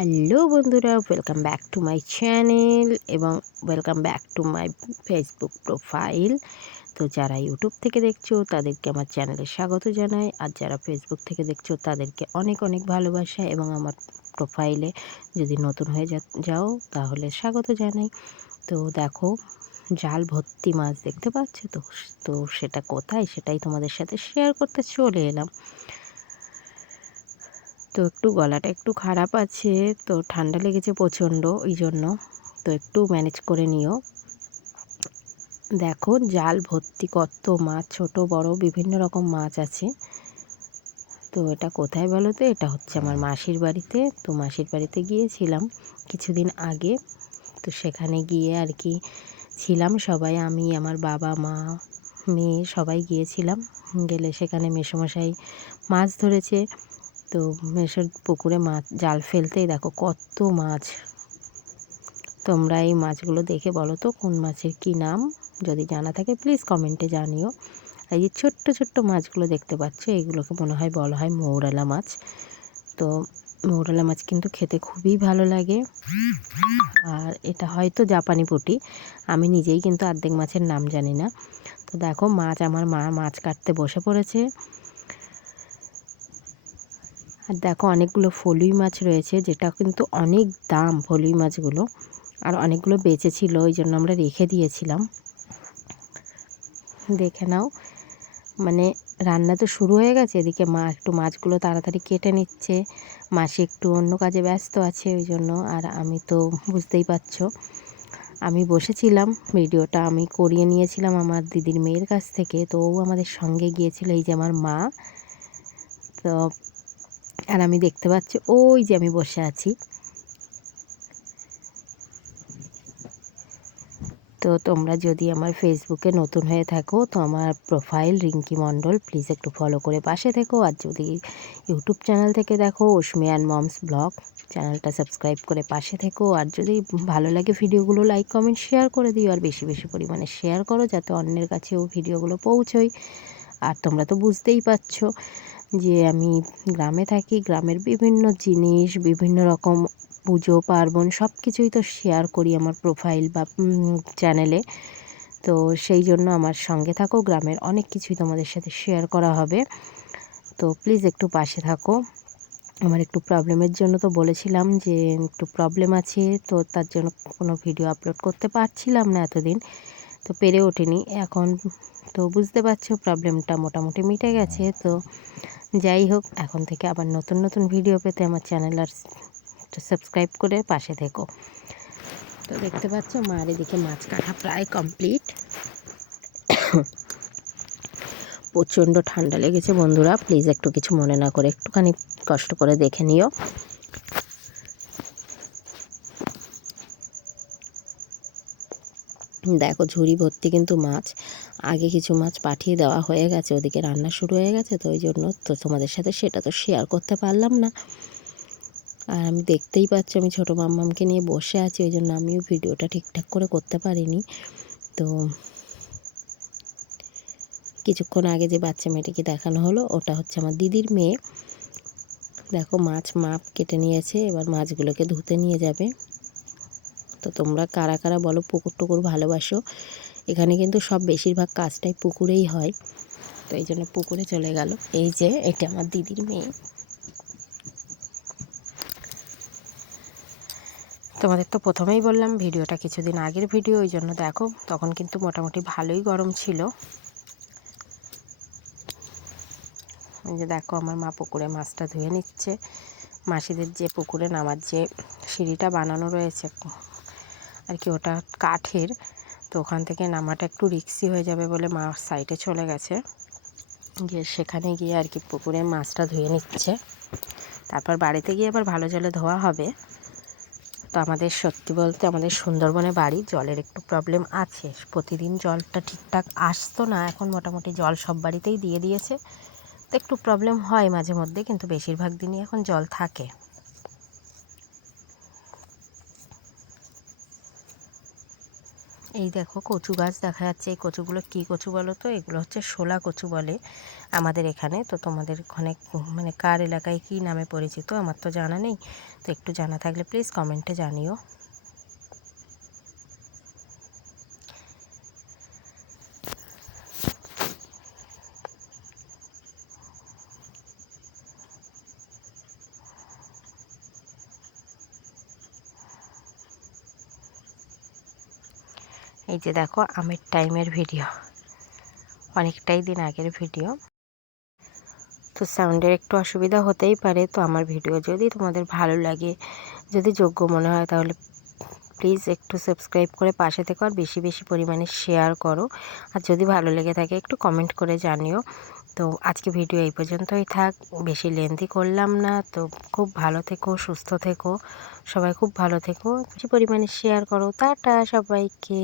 Hello বন্ধুরা, welcome back to my channel এবং welcome back to my Facebook profile. তো যারা ইউটিউব থেকে দেখছো তাদেরকে আমার চ্যানেলে স্বাগত জানাই, আর যারা ফেসবুক থেকে দেখছো তাদেরকে অনেক অনেক ভালোবাসা, এবং আমার প্রোফাইলে যদি নতুন হয়ে যাও তাহলে স্বাগত জানাই। তো দেখো, জাল ভর্তি মাছ দেখতে পাচ্ছ তো। তো সেটা কোথায়, সেটাই তোমাদের সাথে শেয়ার করতে চলে এলাম। তো একটু গলাটা একটু খারাপ আছে, তো ঠান্ডা লেগেছে প্রচণ্ড, ওই জন্য তো একটু ম্যানেজ করে নিও। দেখো, জাল ভর্তি কত মাছ, ছোট বড় বিভিন্ন রকম মাছ আছে। তো এটা কোথায় বলো তো? এটা হচ্ছে আমার মাসির বাড়িতে। তো মাসির বাড়িতে গিয়েছিলাম কিছুদিন আগে। তো সেখানে গিয়ে আর কি ছিলাম সবাই, আমি, আমার বাবা, মা, মেয়ে সবাই গিয়েছিলাম। গেলে সেখানে মেসোমশাই মাছ ধরেছে। তো মেসোর পুকুরে মাছ জাল ফেলতেই দেখো কত মাছ। তোমরা এই মাছগুলো দেখে বলো তো কোন মাছের কী নাম, যদি জানা থাকে প্লিজ কমেন্টে জানিও। এই যে ছোট্ট ছোট্ট মাছগুলো দেখতে পাচ্ছ, এইগুলোকে মনে হয় বলা হয় মৌরালা মাছ। তো মৌরালা মাছ কিন্তু খেতে খুবই ভালো লাগে, আর এটা হয়তো জাপানি পুঁটি, আমি নিজেই কিন্তু অর্ধেক মাছের নাম জানি না। তো দেখো মাছ, আমার মা মাছ কাটতে বসে পড়েছে। আর দেখো অনেকগুলো ফলুই মাছ রয়েছে, যেটা কিন্তু অনেক দাম ফলুই মাছগুলো, আর অনেকগুলো বেঁচে ছিল, ওই জন্য আমরা রেখে দিয়েছিলাম। দেখে নাও, মানে রান্না তো শুরু হয়ে গেছে, এদিকে মা একটু মাছগুলো তাড়াতাড়ি কেটে নিচ্ছে, মাসি একটু অন্য কাজে ব্যস্ত আছে ওই জন্য। আর আমি তো বুঝতেই পারছো, আমি বসেছিলাম, ভিডিওটা আমি করিয়ে নিয়েছিলাম আমার দিদির মেয়ের কাছ থেকে। তো ও আমাদের সঙ্গে গিয়েছিল, এই যে আমার মা। তো আর আমি দেখতে পাচ্ছি ওই যে আমি বসে আছি। তো তোমরা যদি আমার ফেসবুকে নতুন হয়ে থাকো তো আমার প্রোফাইল রিঙ্কি মণ্ডল, প্লিজ একটু ফলো করে পাশে থেকো। আর যদি ইউটিউব চ্যানেল থেকে দেখো অশ্মি অ্যান্ড মমস ব্লগ, চ্যানেলটা সাবস্ক্রাইব করে পাশে থেকো। আর যদি ভালো লাগে ভিডিওগুলো লাইক কমেন্ট শেয়ার করে দিও, আর বেশি বেশি পরিমাণে শেয়ার করো যাতে অন্যের কাছেও ভিডিওগুলো পৌঁছোয়। আর তোমরা তো বুঝতেই পারছো যে আমি গ্রামে থাকি, গ্রামের বিভিন্ন জিনিস, বিভিন্ন রকম পুজো পার্বণ সব কিছুই তো শেয়ার করি আমার প্রোফাইল বা চ্যানেলে। তো সেই জন্য আমার সঙ্গে থাকো, গ্রামের অনেক কিছুই তোমাদের সাথে শেয়ার করা হবে। তো প্লিজ একটু পাশে থাকো। আমার একটু প্রবলেমের জন্য তো বলেছিলাম যে একটু প্রবলেম আছে, তো তার জন্য কোনো ভিডিও আপলোড করতে পারছিলাম না এতদিন, তো পেরে ওঠেনি। এখন তো বুঝতে পারছো প্রবলেমটা মোটামুটি মিটে গেছে। তো যাই হোক, এখন থেকে আবার নতুন নতুন ভিডিও পেতে আমার চ্যানেল আর সাবস্ক্রাইব করে পাশে থেকো। তো দেখতে পাচ্ছ মার এদিকে মাছ কাটা প্রায় কমপ্লিট। প্রচণ্ড ঠান্ডা লেগেছে বন্ধুরা, প্লিজ একটু কিছু মনে না করে একটুখানি কষ্ট করে দেখে নিও। দেখো ঝুড়ি ভর্তি কিন্তু মাছ, আগে কিছু মাছ পাঠিয়ে দেওয়া হয়ে গেছে, ওদিকে রান্না শুরু হয়ে গেছে, তো ওই জন্য তো তোমাদের সাথে সেটা তো শেয়ার করতে পারলাম না। আর আমি দেখতেই পাচ্ছি আমি ছোটো মাম্মামকে নিয়ে বসে আছি, ওই জন্য আমিও ভিডিওটা ঠিকঠাক করে করতে পারিনি। তো কিছুক্ষণ আগে যে বাচ্চা মেয়েটিকে দেখানো হলো ওটা হচ্ছে আমার দিদির মেয়ে। দেখো মাছ মাপ কেটে নিয়েছে, এবার মাছগুলোকে ধুতে নিয়ে যাবে। তো তোমরা কারা কারা বলো পুকুর টুকুর ভালোবাসো? এখানে কিন্তু সব বেশিরভাগ কাজটাই পুকুরেই হয়, তো এই জন্য পুকুরে চলে গেল। এই যে এটা আমার দিদির মেয়ে। তোমাদের তো প্রথমেই বললাম ভিডিওটা কিছুদিন আগের ভিডিও, ওই জন্য দেখো তখন কিন্তু মোটামুটি ভালোই গরম ছিল। এই যে দেখো আমার মা পুকুরে মাছটা ধুয়ে নিচ্ছে। মাসিদের যে পুকুরে নামার যে সিঁড়িটা বানানো রয়েছে আর কি, ওটা কাঠের, তো ওখান থেকে নামাটা একটু রিস্কি হয়ে যাবে বলে মা সাইডে চলে গেছে, গিয়ে সেখানে গিয়ে আর কি পুকুরে মাছটা ধুয়ে নিচ্ছে। তারপর বাড়িতে গিয়ে আবার ভালো জলে ধোয়া হবে। তো আমাদের সত্যি বলতে আমাদের সুন্দরবনে বাড়ি, জলের একটু প্রবলেম আছে, প্রতিদিন জলটা ঠিকঠাক আসতো না, এখন মোটামুটি জল সব বাড়িতেই দিয়ে দিয়েছে। তো একটু প্রবলেম হয় মাঝে মধ্যে, কিন্তু বেশিরভাগ দিনই এখন জল থাকে। এই দেখো কচু গাছ দেখা যাচ্ছে। এই কচুগুলো কী কচু বলো তো? এগুলো হচ্ছে শোলা কচু বলে আমাদের এখানে। তো তোমাদের ওখানে মানে কার এলাকায় কী নামে পরিচিত আমার তো জানা নেই। তো একটু জানা থাকলে প্লিজ কমেন্টে জানিও। এই যে দেখো আমের টাইমের ভিডিও, অনেকটাই দিন আগের ভিডিও। তো সাউন্ডের একটু অসুবিধা হতেই পারে। তো আমার ভিডিও যদি তোমাদের ভালো লাগে, যদি যোগ্য মনে হয়, তাহলে প্লিজ একটু সাবস্ক্রাইব করে পাশে থেকো আর বেশি বেশি পরিমাণে শেয়ার করো। আর যদি ভালো লেগে থাকে একটু কমেন্ট করে জানিও। তো আজকে ভিডিও এই পর্যন্তই থাক, বেশি লেন্থি করলাম না। তো খুব ভালো থেকো, সুস্থ থেকো, সবাই খুব ভালো থেকো, বেশি পরিমাণে শেয়ার করো। টাটা সবাইকে।